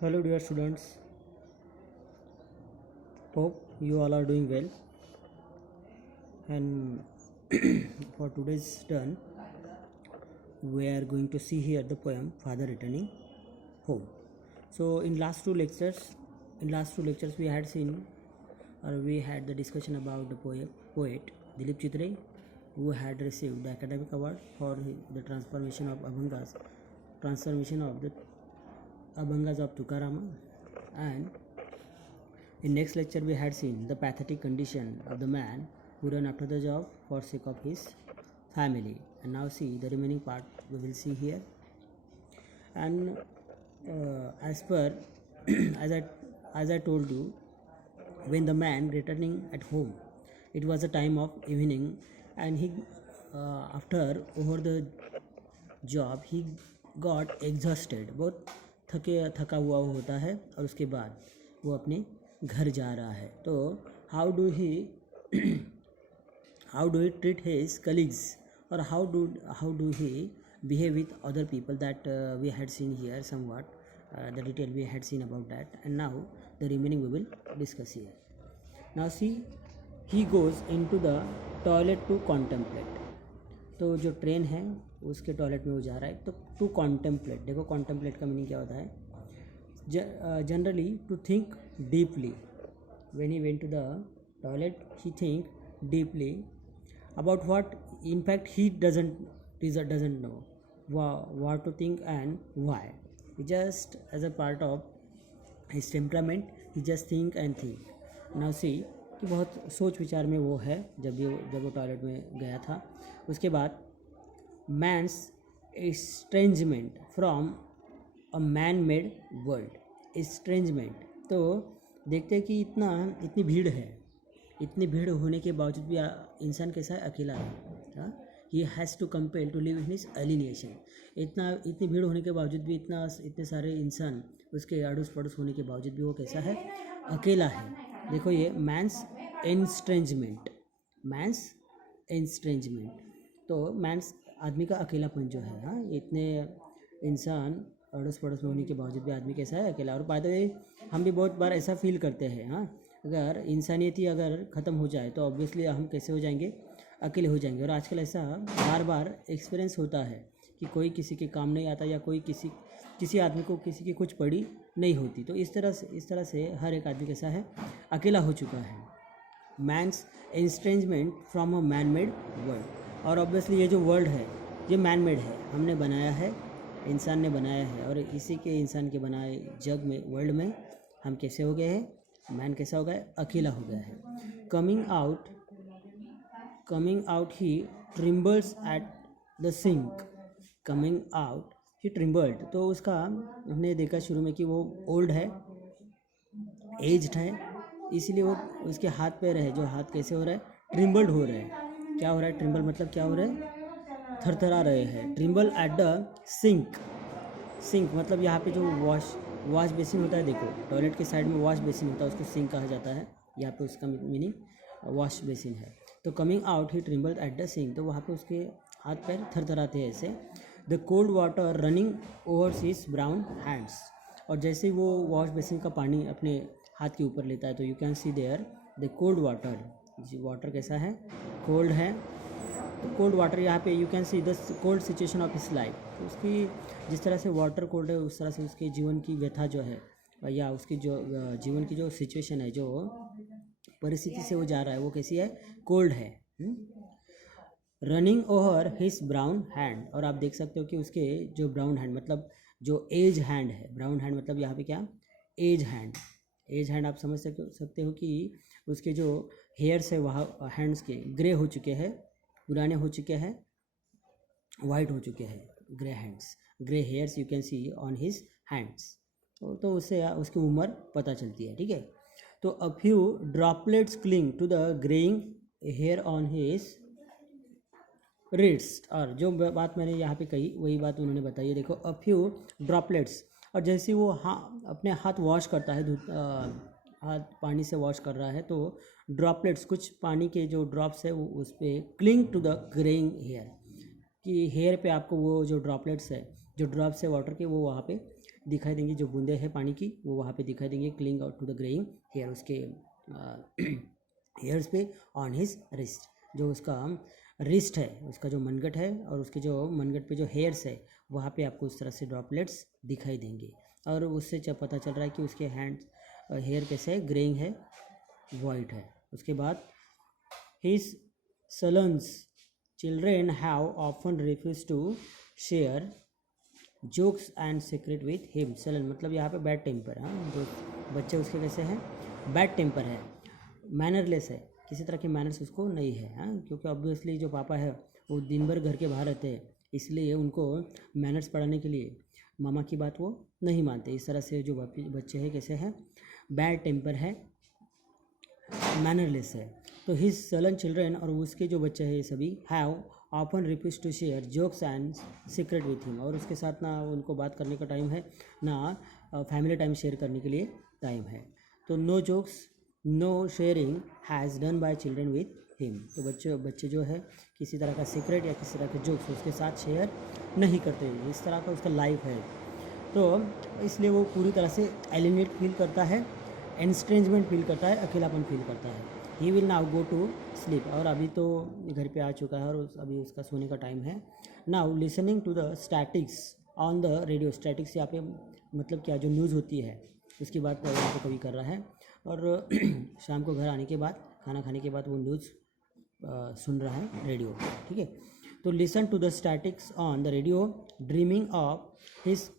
Hello, dear students. Hope you all are doing well. And for today's turn, we are going to see here the poem "Father Returning Home." So, in last two lectures, we had seen, or we had the discussion about the poet Dilip Chitre, who had received the academic award for the transformation of the Abhangas of Tukarama, and in next lecture we had seen the pathetic condition of the man who ran after the job for sake of his family, and now see the remaining part we will see here. And as per as I told you, when the man returning at home, it was a time of evening, and he after over the job he got exhausted, बहुत थका हुआ वो होता है, और उसके बाद वो अपने घर जा रहा है. तो how do he treat his colleagues, और how do he behave with other people, that we had seen here somewhat, the detail we had seen about that, and now the remaining we will discuss here. Now see, he goes into the toilet to contemplate. तो जो train है उसके toilet में वो जा रहा है. तो टू कॉन्टेम्पलेट, देखो कॉन्टेम्पलेट का मीनिंग क्या होता है? Generally to think deeply. When he went to the toilet he think deeply about what in fact he doesn't know what to think and why. He just as a part of his temperament, he just think and think. Now see कि बहुत सोच विचार में वो है जब वो toilet में गया था. उसके बाद man's estrangement from a man made world. estrangement, तो देखते हैं कि इतनी भीड़ होने के बावजूद भी इंसान कैसा है? अकेला है. He has to compel to live in his alienation. इतनी भीड़ होने के बावजूद भी इतने सारे इंसान उसके अड़ोस पड़ोस होने के बावजूद भी वो कैसा है? अकेला है. देखो ये मैंस एस्ट्रेंजमेंट, तो मैंस आदमी का अकेलापन जो है. हाँ, इतने इंसान अड़ोस पड़ोस में होने के बावजूद भी आदमी कैसा है? अकेला. और बाय द वे हम भी बहुत बार ऐसा फील करते हैं. हाँ, अगर इंसानियत ही अगर ख़त्म हो जाए तो ऑब्वियसली हम कैसे हो जाएंगे? अकेले हो जाएंगे. और आजकल ऐसा बार बार एक्सपीरियंस होता है कि कोई किसी के काम नहीं आता, या कोई किसी आदमी को किसी की कुछ पड़ी नहीं होती. तो इस तरह से हर एक आदमी कैसा है? अकेला हो चुका है. Man's estrangement from a man made world. और ऑब्वियसली ये जो वर्ल्ड है ये मैन मेड है, हमने बनाया है, इंसान ने बनाया है. और इसी के इंसान के बनाए जग में, वर्ल्ड में हम कैसे हो गए हैं? मैन कैसा हो गया है? अकेला हो गया है. Coming out he trembles at the sink. Coming out he trembled, तो उसका हमने देखा शुरू में कि वो ओल्ड है, एज्ड है, इसीलिए वो उसके हाथ पैर है, जो हाथ कैसे हो रहा है? ट्रिम्बल्ड हो रहे हैं. क्या हो रहा है? ट्रिम्बल मतलब क्या हो रहा है? थरथरा रहे हैं. ट्रिम्बल एट द सिंक मतलब यहाँ पे जो वॉश बेसिन होता है, देखो टॉयलेट के साइड में वॉश बेसिन होता है, उसको सिंक कहा जाता है. यहाँ पे उसका मीनिंग वॉश बेसिन है. तो coming out he tremble at the sink, तो वहाँ पे उसके हाथ पैर थरथराते हैं ऐसे. The cold water running over his brown hands, और जैसे ही वो वॉश बेसिन का पानी अपने हाथ के ऊपर लेता है तो you can see there the cold water कैसा है? कोल्ड है. तो कोल्ड वाटर यहाँ पे you can see the cold situation of his life. तो उसकी जिस तरह से वाटर कोल्ड है, उस तरह से उसके जीवन की व्यथा जो है, या उसकी जो जीवन की जो सिचुएशन है, जो परिस्थिति से वो जा रहा है, वो कैसी है? कोल्ड है. Running over his brown hand, और आप देख सकते हो कि उसके जो ब्राउन हैंड मतलब जो एज हैंड है, ब्राउन हैंड मतलब यहाँ पे क्या? एज हैंड आप समझ सकते हो कि उसके जो हेयर्स है वहाँ हैंड्स के ग्रे हो चुके हैं, पुराने हो चुके हैं, वाइट हो चुके हैं. Grey hairs you can C on his hands. तो उससे उसकी उम्र पता चलती है. ठीक है. तो a few droplets cling to the greying hair on his wrist. और जो बात मैंने यहाँ पे कही वही बात उन्होंने बताई है. देखो अ फ्यू ड्रॉपलेट्स, और जैसे वो अपने हाथ वॉश करता है, हाथ पानी से वॉश कर रहा है, तो ड्रॉपलेट्स, कुछ पानी के जो ड्रॉप्स है वो उस पर cling to the greying hair, कि हेयर पे आपको वो जो ड्रॉपलेट्स है, जो ड्रॉप्स है वाटर के, वो वहाँ पे दिखाई देंगी, जो बूंदे हैं पानी की वो वहाँ पे दिखाई देंगे, cling out to the greying hair, उसके हेयर्स पे ऑन हिज रिस्ट, जो उसका रिस्ट है, उसका जो मनगट है और उसके जो मनगट पे जो हेयर्स है वहाँ पे आपको इस तरह से ड्रॉपलेट्स दिखाई देंगे। और उससे जब पता चल रहा है कि उसके हैंड्स हेयर कैसे है, ग्रेइंग है, वाइट है। उसके बाद his sons children have often refused to share jokes and secret with him। sullen मतलब यहाँ पे बैड टेम्पर, हाँ, जो बच्चे उसके कैसे हैं, बैड टेम्पर है, मैनरलेस है, किसी तरह के मैनर्स उसको नहीं है, हाँ, क्योंकि ऑब्वियसली जो पापा है वो दिन भर घर के बाहर रहते हैं, इसलिए उनको मैनर्स पढ़ाने के लिए मामा की बात वो नहीं मानते। इस तरह से जो बच्चे हैं कैसे हैं, बैड टेम्पर है, मैनरलेस है। तो हिज सलन चिल्ड्रेन, और उसके जो बच्चे हैं ये सभी, have often refuse to share jokes and secret with him, और उसके साथ ना उनको बात करने का टाइम है, ना फैमिली टाइम शेयर करने के लिए टाइम है। तो no jokes no sharing has done by children with him. तो बच्चे जो है किसी तरह का सीक्रेट या किसी तरह के जोक्स उसके साथ शेयर नहीं करते, इस तरह का उसका लाइफ है। तो इसलिए वो पूरी तरह से एलिनेट फील करता है, एनस्ट्रेंजमेंट फील करता है, अकेलापन फील करता है। He will now go to sleep, और अभी तो घर पे आ चुका है और अभी उसका सोने का टाइम है। Now listening to the statics on the radio, statics यहाँ पे मतलब क्या, जो न्यूज़ होती है उसकी बात यहाँ पे कवि कर रहा है। और शाम को घर आने के बाद, खाना खाने के बाद वो न्यूज़ सुन रहा है रेडियो, ठीक है। तो listen to the statics on the radio dreaming of his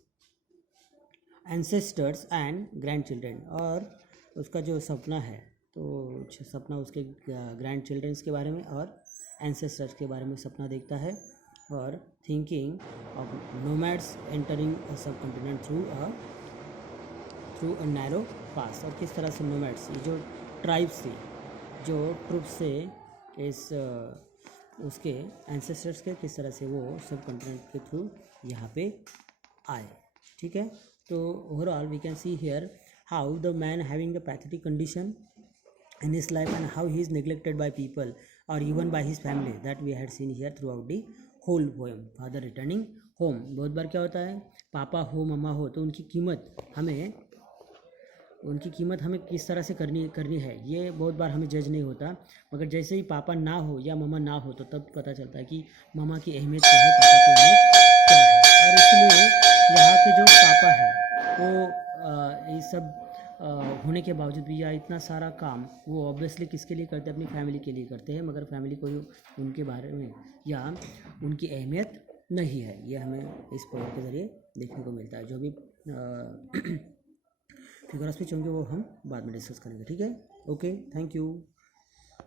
ancestors and grandchildren, और उसका जो सपना है तो सपना उसके ग्रैंड चिल्ड्रंस के बारे में और एंसेस्टर्स के बारे में सपना देखता है। और thinking of nomads entering a सब कॉन्टिनेंट थ्रू अ नैरो पास, और किस तरह से नोमैड्स, ये जो ट्राइब्स थी, जो ट्रुप्स से इस उसके एंसेस्टर्स के, किस तरह से वो सब कॉन्टिनेंट के थ्रू यहाँ पे आए, ठीक है। तो overall we can see here how the man having the pathetic condition in his life and how he is neglected by people or even by his family, that we had seen here throughout the whole poem। father returning home, बहुत बार क्या होता है, पापा हो मम्मा हो तो उनकी कीमत हमें किस तरह से करनी है, ये बहुत बार हमें जज नहीं होता, मगर जैसे ही पापा ना हो या मम्मा ना हो तो तब पता चलता है कि मम्मा की अहमियत क्या है, पापा की अहमियत क्या है। और इसलिए यहाँ के जो पापा है वो ये सब होने के बावजूद भी, या इतना सारा काम वो ऑब्वियसली किसके लिए करते हैं, अपनी फैमिली के लिए करते हैं, मगर फैमिली को उनके बारे में या उनकी अहमियत नहीं है। ये हमें इस पोएम के ज़रिए देखने को मिलता है। जो भी फिगर ऑफ स्पीच होंगे वो हम बाद में डिस्कस करेंगे, ठीक है। Okay, thank you.